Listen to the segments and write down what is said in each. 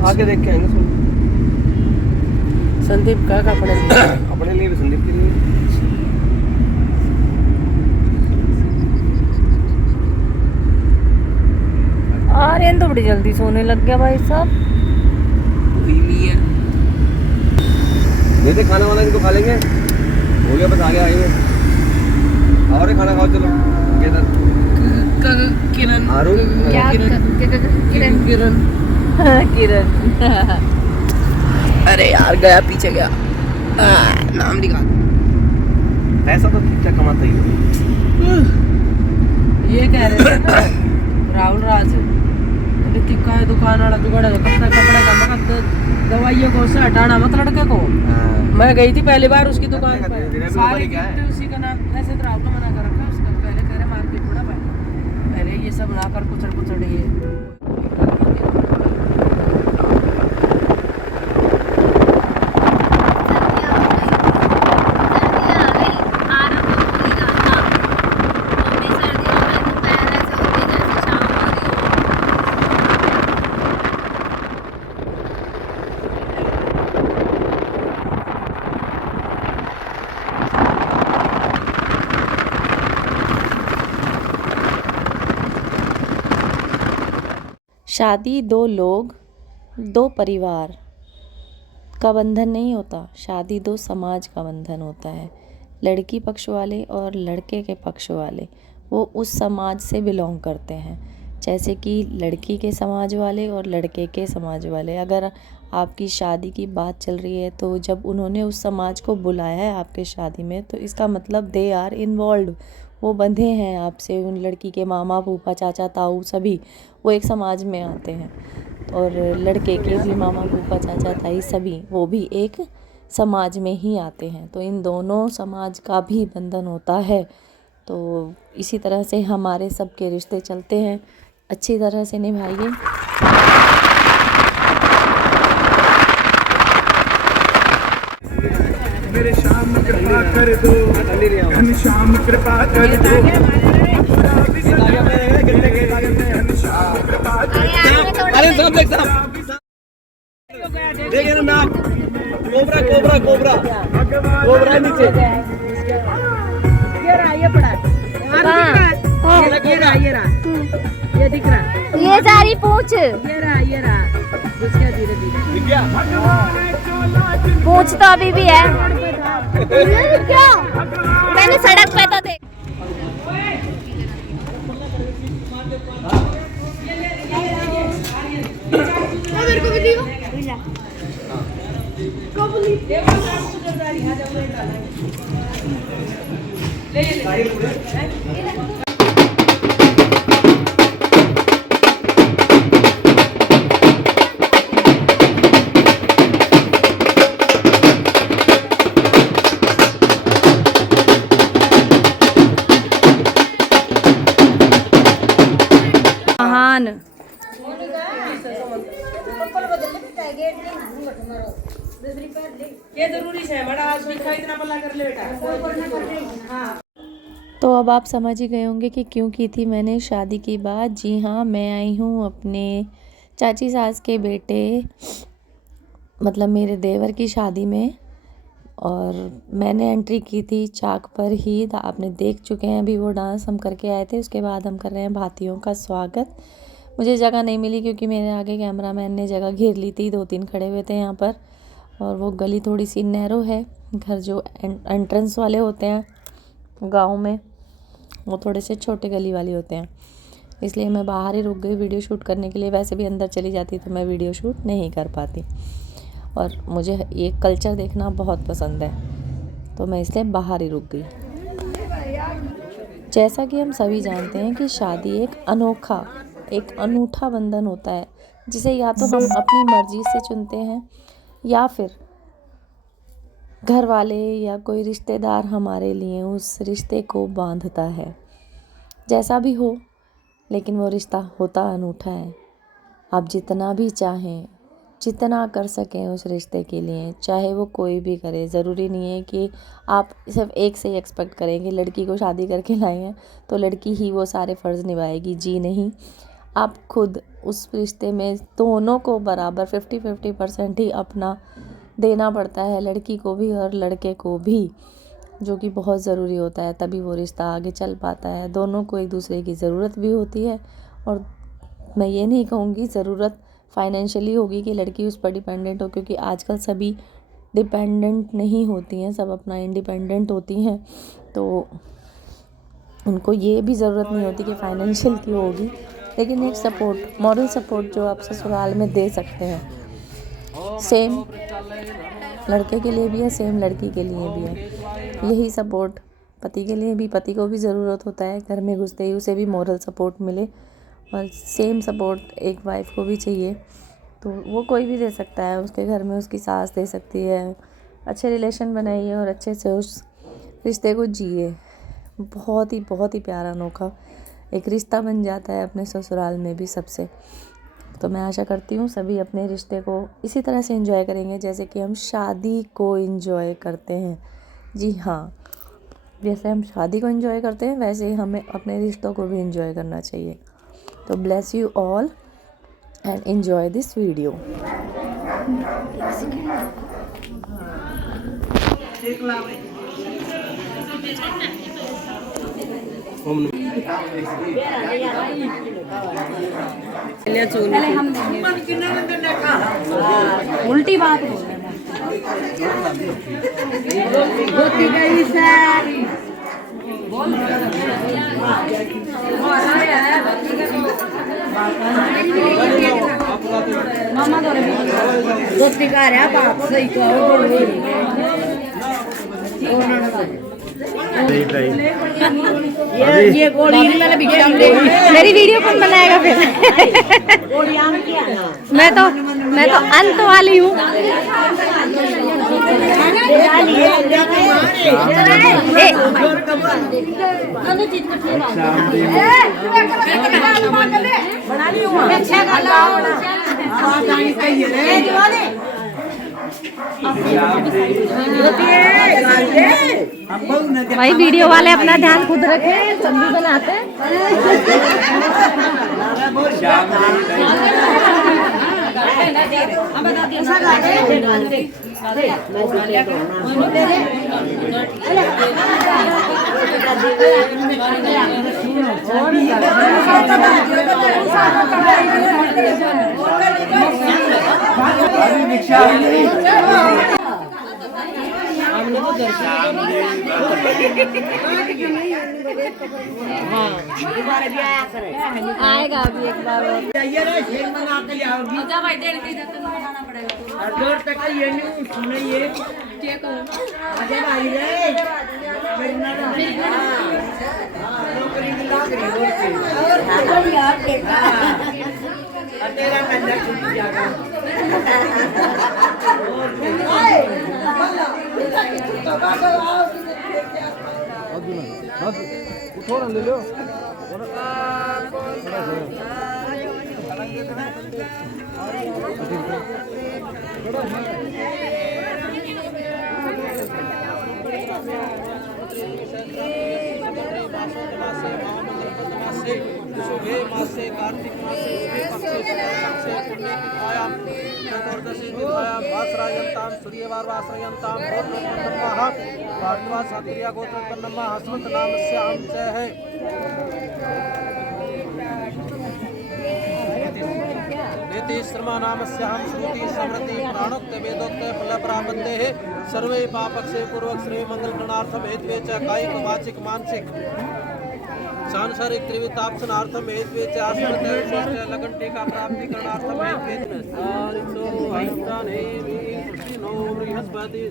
आगे देख के आएंगे। संदीप का अपने लिए अपने लिए भी, संदीप के लिए। आर्यन तो बड़ी जल्दी सोने लग गया भाई साहब। ये खाना वाना इनको खा लेंगे, हो गया बस, आगे आएंगे। और खाना खाओ चलो। किरण आरुण किरण किरण किरण अरे यार गया पीछे गया। नाम लिखा पैसा तो ठीक ठाक कमाता ही है। ये कह रहे थे ना राहुल राज ऋतिक का दुकान वाला जुगाड़ा कपड़े कपड़े का मकद दवाइयों को उससे हटाना मत लड़के को। मैं गई थी पहली बार उसकी दुकान पर, सारी गिफ्ट उसी का नाम। ऐसे तो राहुल को मना कर रखा उसका, पहले कह रहे मार्केट थोड़ा पहले ये सब ना कर कुचड़ कुचड़ ये। शादी दो लोग दो परिवार का बंधन नहीं होता, शादी दो समाज का बंधन होता है। लड़की पक्ष वाले और लड़के के पक्ष वाले वो उस समाज से बिलोंग करते हैं, जैसे कि लड़की के समाज वाले और लड़के के समाज वाले। अगर आपकी शादी की बात चल रही है तो जब उन्होंने उस समाज को बुलाया है आपके शादी में, तो इसका मतलब दे आर इन्वॉल्व, वो बंधे हैं आपसे। उन लड़की के मामा फूफा चाचा ताऊ सभी वो एक समाज में आते हैं, और लड़के के भी मामा फूफा चाचा ताई सभी वो भी एक समाज में ही आते हैं। तो इन दोनों समाज का भी बंधन होता है। तो इसी तरह से हमारे सबके रिश्ते चलते हैं, अच्छी तरह से निभाइए। मेरे शाम कृपा कर दो, शाम कृपा कर दो, अरे सब देख साहब, देखिए ना नाक, कोबरा कोबरा कोबरा कोबरा नीचे। ये रहा, ये पड़ा ये दिख रहा, ये सारी पूछ ये रहा इसका धीरे धीरे पूछ तो अभी भी है। क्या मैंने सड़क पे तो देख। मेरे को भी दियो। महान ये जरूरी है बड़ा आज लिखा इतना पल्ला कर ले बेटा। तो अब आप समझ ही गए होंगे कि क्यों की थी मैंने शादी की बात। जी हाँ, मैं आई हूँ अपने चाची सास के बेटे मतलब मेरे देवर की शादी में, और मैंने एंट्री की थी चाक पर ही। आपने देख चुके हैं अभी वो डांस हम करके आए थे, उसके बाद हम कर रहे हैं भातियों का स्वागत। मुझे जगह नहीं मिली क्योंकि मेरे आगे कैमरामैन ने जगह घेर ली थी, 2-3 खड़े हुए थे यहाँ पर। और वो गली थोड़ी सी नैरो है, घर जो एंट्रेंस वाले होते हैं गांव में वो थोड़े से छोटे गली वाले होते हैं, इसलिए मैं बाहर ही रुक गई वीडियो शूट करने के लिए। वैसे भी अंदर चली जाती तो मैं वीडियो शूट नहीं कर पाती, और मुझे ये कल्चर देखना बहुत पसंद है, तो मैं इसलिए बाहर ही रुक गई। जैसा कि हम सभी जानते हैं कि शादी एक अनूठा बंधन होता है, जिसे या तो हम अपनी मर्जी से चुनते हैं या फिर घर वाले या कोई रिश्तेदार हमारे लिए उस रिश्ते को बांधता है। जैसा भी हो, लेकिन वो रिश्ता होता अनूठा है। आप जितना भी चाहें, जितना कर सकें उस रिश्ते के लिए, चाहे वो कोई भी करे। ज़रूरी नहीं है कि आप सिर्फ एक से ही एक्सपेक्ट करें कि लड़की को शादी करके लाए हैं तो लड़की ही वो सारे फ़र्ज़ निभाएगी। जी नहीं, आप खुद उस रिश्ते में दोनों को बराबर 50-50% ही अपना देना पड़ता है, लड़की को भी और लड़के को भी, जो कि बहुत ज़रूरी होता है, तभी वो रिश्ता आगे चल पाता है। दोनों को एक दूसरे की ज़रूरत भी होती है, और मैं ये नहीं कहूँगी ज़रूरत फाइनेंशियली होगी कि लड़की उस पर डिपेंडेंट हो, क्योंकि आजकल सभी डिपेंडेंट नहीं होती हैं, सब अपना इंडिपेंडेंट होती हैं, तो उनको ये भी ज़रूरत नहीं होती कि फाइनेंशियल की होगी, लेकिन एक सपोर्ट, मॉरल सपोर्ट जो आप ससुराल में दे सकते हैं, सेम लड़के के लिए भी है, सेम लड़की के लिए भी है। यही सपोर्ट पति के लिए भी, पति को भी ज़रूरत होता है घर में घुसते ही उसे भी मॉरल सपोर्ट मिले, और सेम सपोर्ट एक वाइफ को भी चाहिए। तो वो कोई भी दे सकता है, उसके घर में उसकी सास दे सकती है। अच्छे रिलेशन बनाइए और अच्छे से उस रिश्ते को जिए। बहुत ही प्यारा अनोखा एक रिश्ता बन जाता है अपने ससुराल में भी सबसे। तो मैं आशा करती हूँ सभी अपने रिश्ते को इसी तरह से एंजॉय करेंगे जैसे कि हम शादी को एंजॉय करते हैं। जी हाँ, जैसे हम शादी को एंजॉय करते हैं वैसे ही हमें अपने रिश्तों को भी एंजॉय करना चाहिए। तो bless you all and enjoy this video. उल्टी बात होती गई सारी मामा दोस्ती का रहा बात सही ये गोली मेरी वीडियो कौन बनाएगा फिर? मैं तो अंत वाली हूँ। भाई वीडियो वाले अपना ध्यान खुद रखें, सब्जी बनाते हैं। आएगा अभी एक बार थोड़ा ले लो। शुभे मासे कार्तिक मासे पक्षे पुण्यतिथायां चतुर्दशी तिथायां वासरायन्तां सूर्यवारवासरायन्तां गोत्रकन्नम्मः भारद्वाज क्षत्रिय गोत्रकन्नम्मः हस्मत नामस्यां च है। नीति श्रमा नामस्यां श्रुति समृद्धि प्राणोक्त वेदोक्त फल प्रापत्तेः सर्वे पापक्षे पूर्वक श्रेय मंगल गणार्थम हेतवे च कायिक वाचिक मानसिक सांसारिक त्रिवितापनार्थम हेतवे च आश्रमत लगन टीका प्राप्ति करणार्थम हेतवे आरितो हरिताने नो बृहस्पति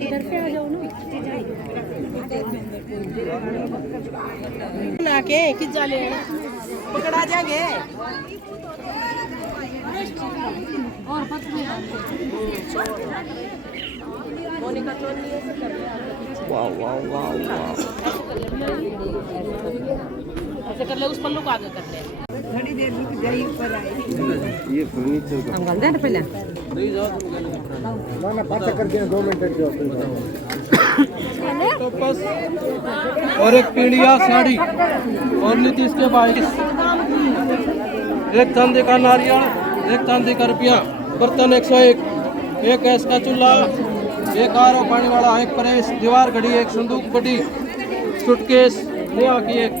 इधर से आ जाओ ना। आके किस जाले पकड़ा जाएंगे। और पत्नी वाह वाह वाह वाह। ऐसे कर ले, उस पल्लू को आगे कर ले। थोड़ी देर रुक जाइए, ऊपर आए। ये फर्नीचर का हम गल दे ना पहले। ना बात कर दिया 2 मिनट जो तो बस और एक पीढ़िया साड़ी और नीतीश के 22, एक चांदी का नारियल, एक चांदी का रुपया, बर्तन 101, एक गैस का चूल्हा, एक आरओ पानी वाला, एक प्रेस, दीवार घड़ी, एक संदूक घड़ी, सूटकेस, नेहा की एक।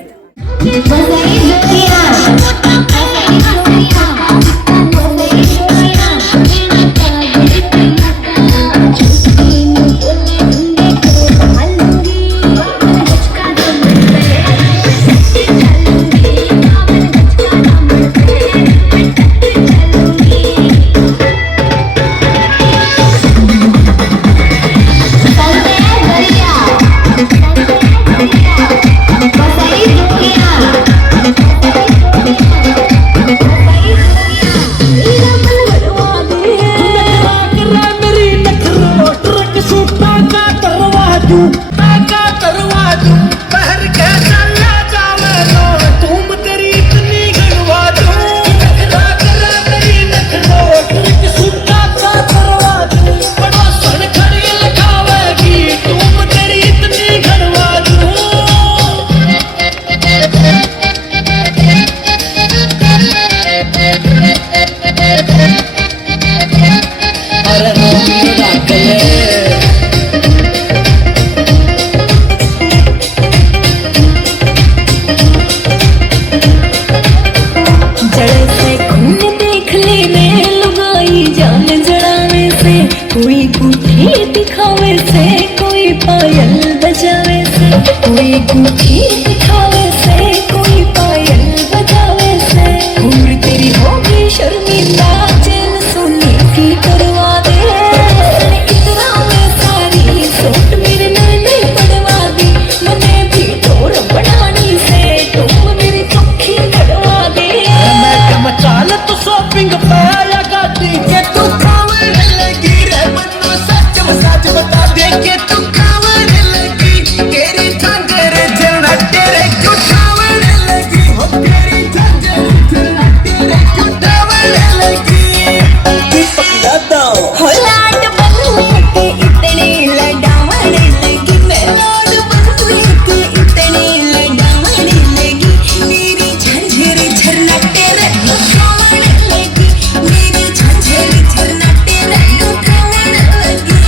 कोई गुठी दिखावे से, कोई पायल बजावे से, कोई गुठी दिखावे से, कोई पायल बजावे से। उम्र तेरी होगी शर्मिंदा, चैन सोने की करवा दे। इतना में सारी सोट मेरे नैने पड़वा दी, मने भी तोर बनानी से, तुम मेरी चौखी बढ़वा दे। मैं कम चाल तू शॉपिंग पे या गाड़ी के तू खावे लगी रे मन्नू, सच बता दे के तू खावे लगी। तेरी झांझर झरना तेरे क्यों खावे लगी, हो तेरी झांझर झरना तेरे क्यों खावे लगी। दीपक यादव हो लाड बनने के इतने लडावण लगी, मैं लाड बनने के इतने लडावण लगी। मेरी झंझर झरना तेरे लुकावण लगी, मेरी झंझर झरना तेरे लुकावण लगी।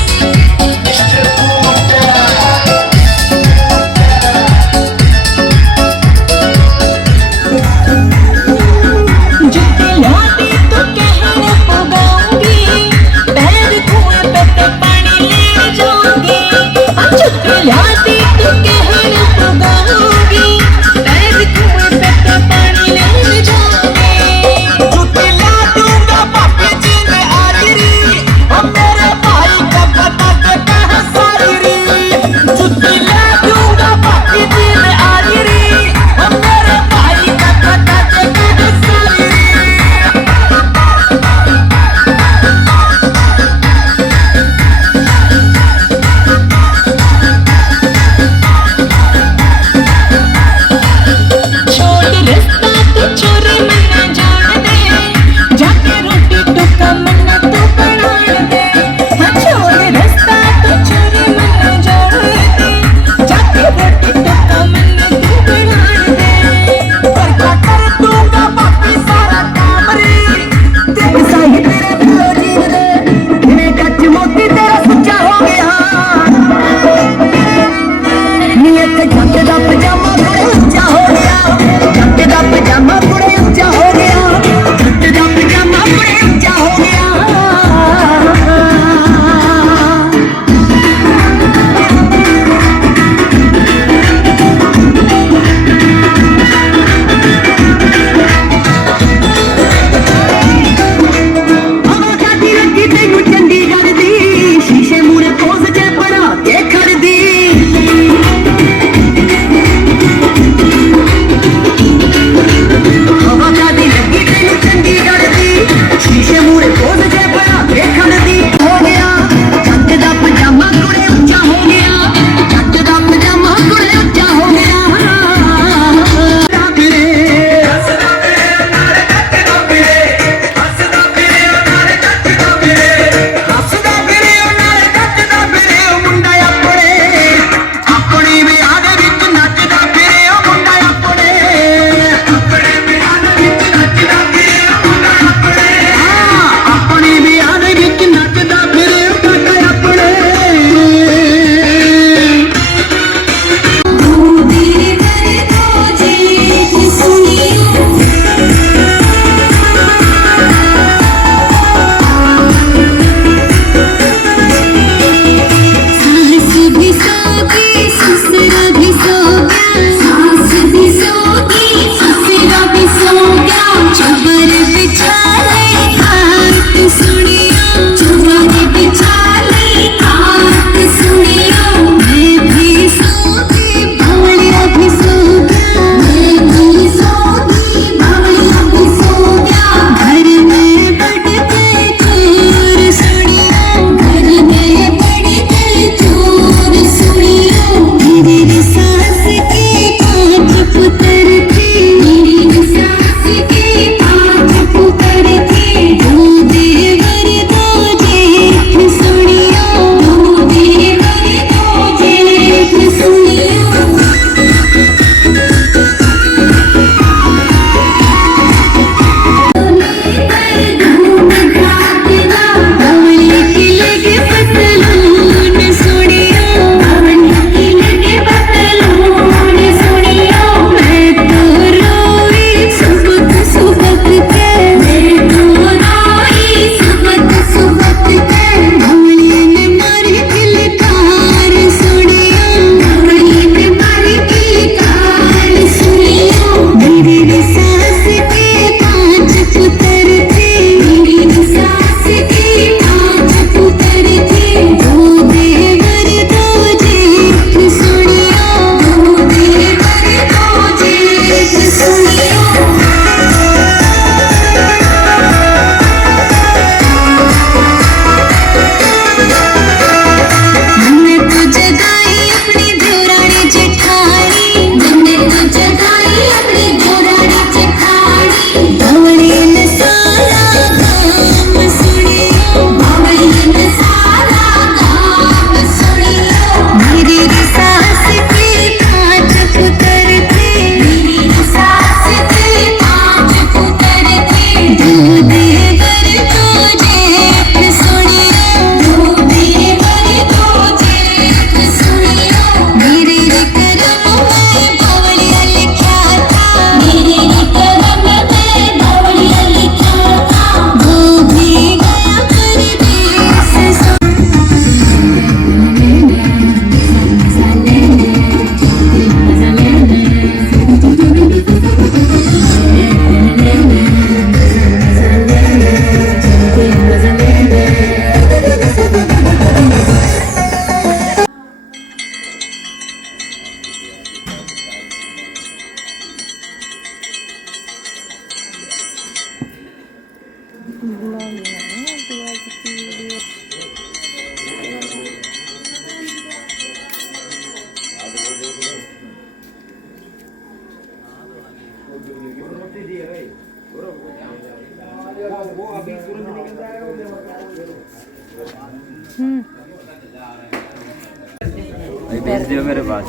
भेज दियो मेरे पास।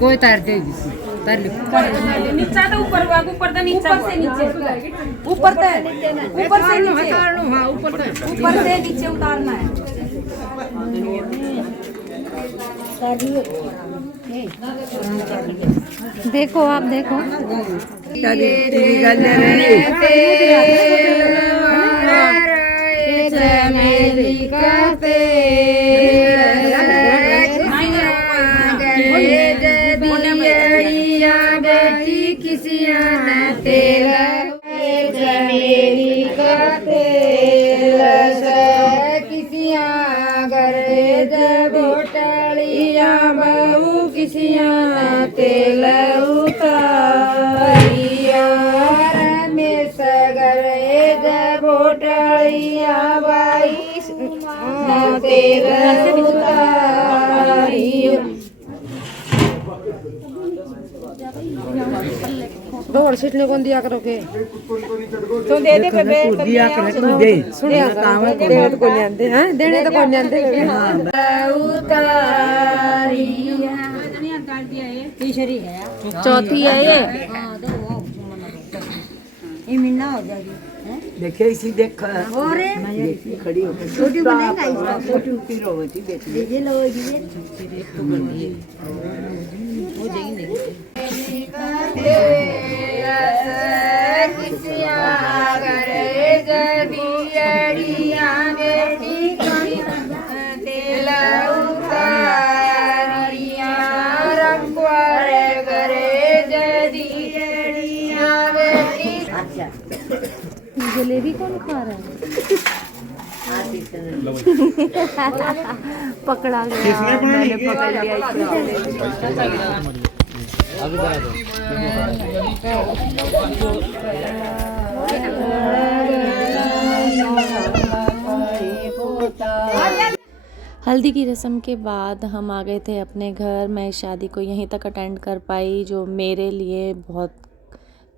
कोई तार दे नीचा तो ऊपर ऊपर तो नीचा ऊपर से नीचे ऊपर से नीचे ऊपर से नीचे हां ऊपर से नीचे उतारना है। देखो आप देखो चमेली का बेटी किसिया तेल चमेली का तेल किसिया गरे बोटलिया बहू किसिया तेल उतारिया में सगरे बोटलिया बाई तेल उतारियो। दौड़ सीटने कौन दिया करोगे तो दे दे बेबे दिया करे तू दे सुनिया काम है दे तो कोई नहीं आंदे हैं देने तो कोई नहीं आंदे उतारिया तीसरी है चौथी है ये। ये मिलना हो जाएगी देखे इसी देख और खड़ी हो छोटी बनाएगा इसका छोटी उठी रोती बेच ये लो हो जाएगी नहीं किसिया करे जदियड़िया बेटी तेल उतारिया रंगवारे करे जदियड़िया बेटी। अच्छा जलेबी कौन खा रहा है? पकड़ा गया मैंने पकड़ लिया। हल्दी की रस्म के बाद हम आ गए थे अपने घर। मैं शादी को यहीं तक अटेंड कर पाई, जो मेरे लिए बहुत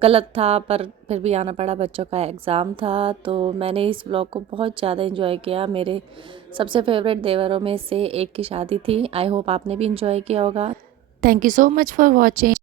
गलत था, पर फिर भी आना पड़ा। बच्चों का एग्ज़ाम था, तो मैंने इस व्लॉग को बहुत ज़्यादा एंजॉय किया। मेरे सबसे फेवरेट देवरों में से एक की शादी थी। आई होप आपने भी एंजॉय किया होगा। Thank you so much for watching.